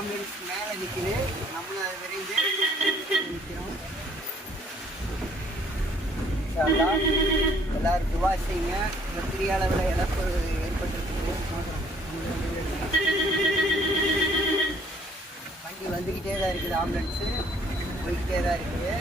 Ambulance மேலே நிற்குது. நம்மளும் அதை விரைந்து நிற்கிறோம். எல்லாரும் துவா செய்யுங்க. பெரிய அளவில் இழப்பு ஏற்பட்டுருக்குது. வண்டி வந்துக்கிட்டே தான் இருக்குது. ஆம்புலன்ஸு போய்கிட்டே தான் இருக்குது.